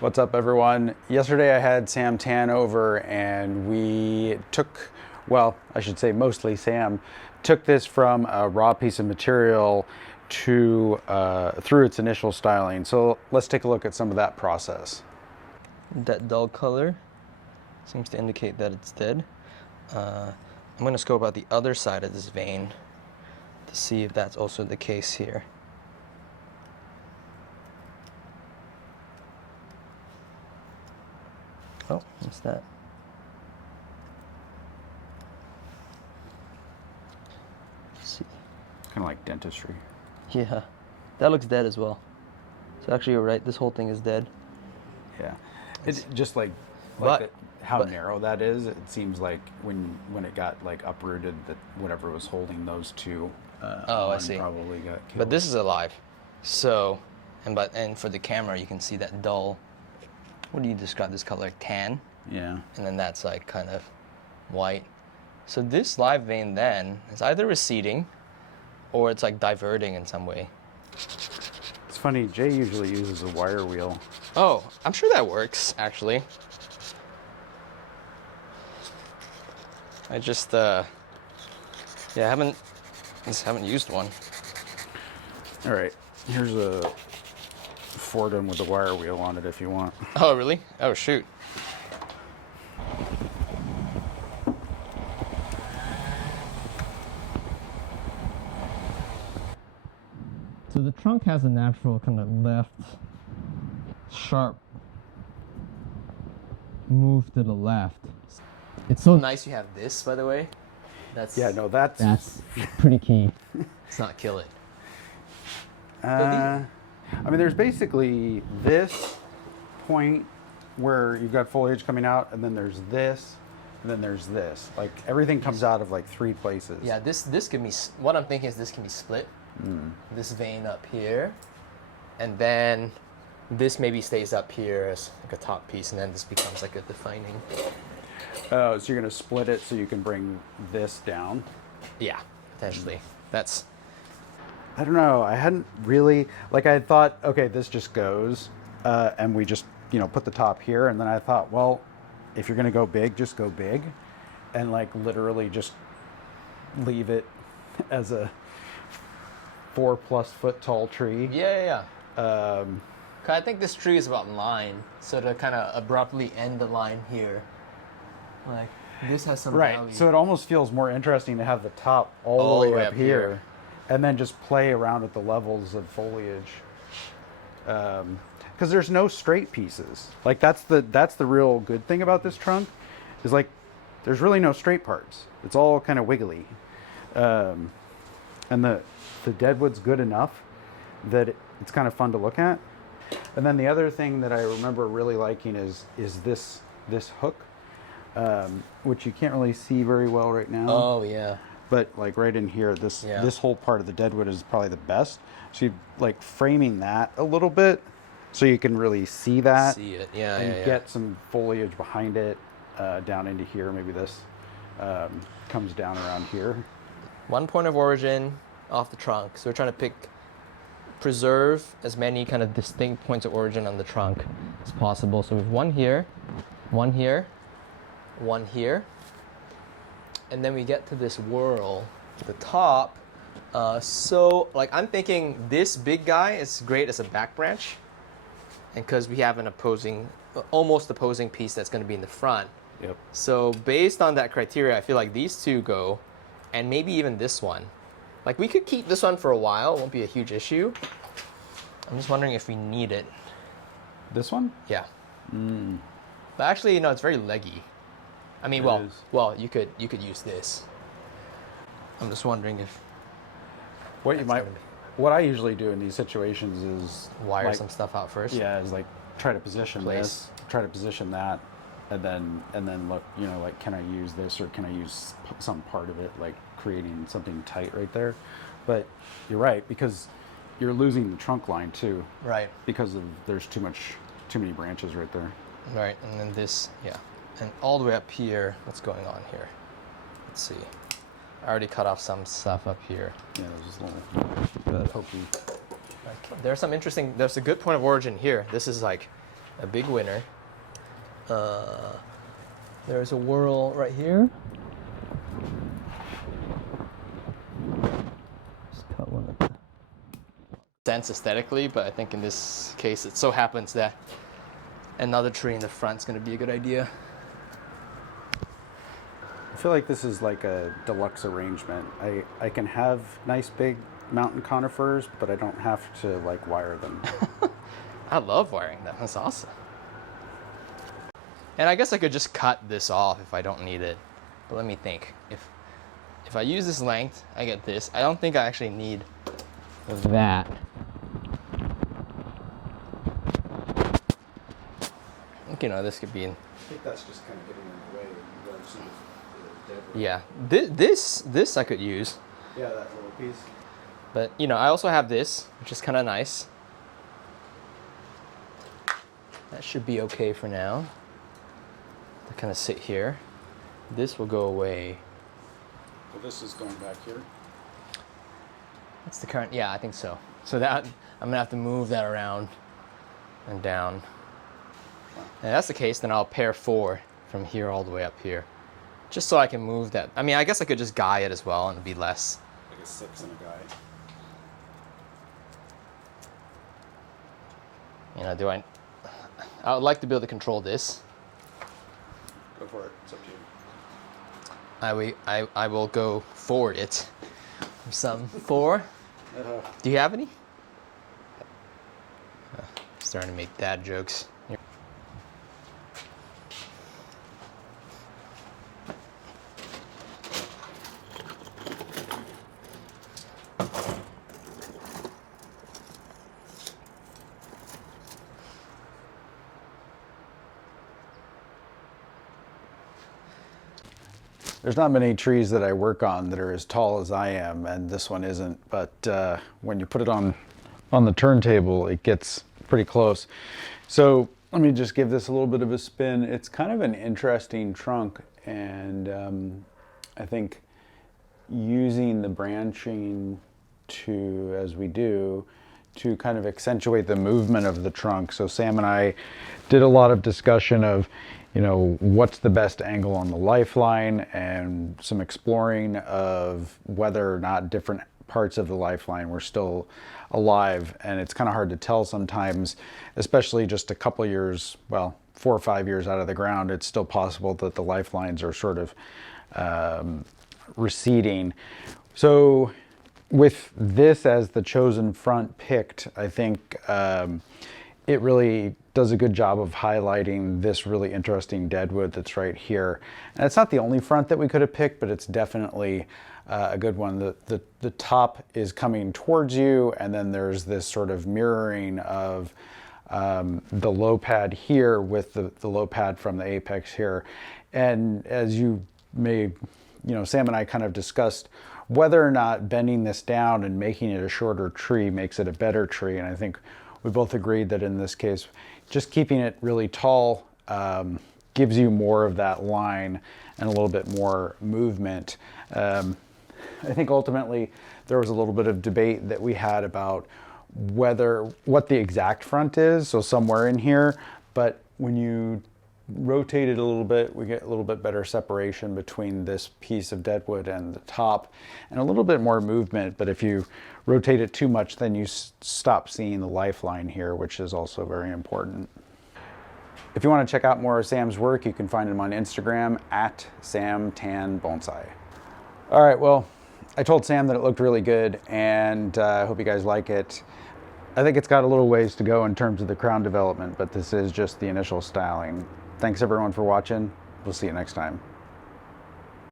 What's up, everyone? Yesterday I had Sam Tan over and we took, well, I should say mostly Sam, took this from a raw piece of material to through its initial styling. So let's take a look at some of that process. That dull color seems to indicate that it's dead. I'm going to scope out the other side of this vein to see if that's also the case here. Oh, what's that? Let's see. Kind of like dentistry. Yeah, that looks dead as well. So actually, you're right. This whole thing is dead. Yeah, it's just like how narrow that is. It seems like when it got like uprooted, that whatever was holding those two, I see. probably got killed. But this is alive. So, and for the camera, you can see that dull. What do you describe this color? Like tan? Yeah. And then that's like kind of white. So this live vein then is either receding or it's like diverting in some way. It's funny, Jay usually uses a wire wheel. Oh, I'm sure that works actually. I just haven't used one. All right, here's a Fordham with a wire wheel on it if you want. Oh, really? Oh, shoot. So the trunk has a natural kind of left, sharp move to the left. It's so nice you have this, by the way. That's pretty key. Let's not kill it. I mean, there's basically this point where you've got foliage coming out, and then there's this, and then there's this. Like, everything comes out of like 3 places. Yeah, this can be, what I'm thinking is this can be split. This vein up here, and then this maybe stays up here as like a top piece, and then this becomes like a defining. Oh, so you're gonna split it so you can bring this down? Yeah, potentially. That's... I don't know. I hadn't really, like, I thought, okay, this just goes, and we just, put the top here. And then I thought, well, if you're going to go big, just go big. And, like, literally just leave it as a 4+ foot tall tree. Yeah. I think this tree is about line. So to kind of abruptly end the line here, like, this has some value. Right. So it almost feels more interesting to have the top all the way up here. And then just play around with the levels of foliage, because there's no straight pieces. Like that's the real good thing about this trunk, is like there's really no straight parts. It's all kind of wiggly, and the deadwood's good enough that it's kind of fun to look at. And then the other thing that I remember really liking is this hook, which you can't really see very well right now. Oh yeah. But like right in here, this whole part of the deadwood is probably the best. So you like framing that a little bit so you can really see that. See it, and get some foliage behind it, down into here. Maybe this comes down around here. One point of origin off the trunk. So we're trying to preserve as many kind of distinct points of origin on the trunk as possible. So we have one here, one here, one here. And then we get to this whorl at the top. So like I'm thinking this big guy is great as a back branch. And because we have an almost opposing piece that's going to be in the front. Yep. So based on that criteria, I feel like these two go, and maybe even this one. Like we could keep this one for a while. It won't be a huge issue. I'm just wondering if we need it. This one? Yeah. But actually, it's very leggy. I mean, well, you could use this. I'm just wondering if what I usually do in these situations is wire some stuff out first. Yeah, is like try to position this, try to position that, and then look, like can I use this or can I use some part of it, like creating something tight right there. But you're right, because you're losing the trunk line too. Right. Because there's too many branches right there. Right, and then this, yeah. And all the way up here, what's going on here? Let's see. I already cut off some stuff up here. Yeah, there's just a little pokey. There's a good point of origin here. This is like a big winner. There's a whorl right here. Just cut one of the sense aesthetically, but I think in this case it so happens that another tree in the front is going to be a good idea. I feel like this is like a deluxe arrangement. I can have nice big mountain conifers, but I don't have to like wire them. I love wiring them. That's awesome. And I guess I could just cut this off if I don't need it. But let me think. If I use this length, I get this. I don't think I actually need that. I think, this could be in. I think that's just kind of getting in the way. Yeah, this I could use. Yeah, that little piece. But I also have this, which is kind of nice. That should be okay for now. To kind of sit here. This will go away. So this is going back here. That's the current. Yeah, I think so. So that I'm gonna have to move that around and down. And if that's the case, then I'll pair 4 from here all the way up here. Just so I can move that. I mean, I guess I could just guy it as well and it'd be less. Like a 6 and a guy. I would like to be able to control this. Go for it. It's up to you. I will go forward it. Some 4. Do you have any? Starting to make dad jokes. There's not many trees that I work on that are as tall as I am, and this one isn't. But when you put it on the turntable, it gets pretty close. So let me just give this a little bit of a spin. It's kind of an interesting trunk, and I think using the branching as we do, to kind of accentuate the movement of the trunk. So Sam and I did a lot of discussion of, what's the best angle on the lifeline, and some exploring of whether or not different parts of the lifeline were still alive. And it's kind of hard to tell sometimes, especially just a couple years, 4 or 5 years out of the ground. It's still possible that the lifelines are sort of receding. So with this as the chosen front picked, I think it really does a good job of highlighting this really interesting deadwood that's right here. And it's not the only front that we could have picked, but it's definitely a good one. The top is coming towards you, and then there's this sort of mirroring of the low pad here with the low pad from the apex here. And as you may, Sam and I kind of discussed whether or not bending this down and making it a shorter tree makes it a better tree. And I think we both agreed that in this case, just keeping it really tall gives you more of that line and a little bit more movement. I think ultimately there was a little bit of debate that we had about what the exact front is, so somewhere in here, but when you rotate it a little bit, we get a little bit better separation between this piece of deadwood and the top, and a little bit more movement. But if you rotate it too much, then you stop seeing the lifeline here, which is also very important. If you want to check out more of Sam's work, you can find him on Instagram at SamTanBonsai. All right, well, I told Sam that it looked really good, and I hope you guys like it. I think it's got a little ways to go in terms of the crown development, but this is just the initial styling. Thanks everyone for watching. We'll see you next time.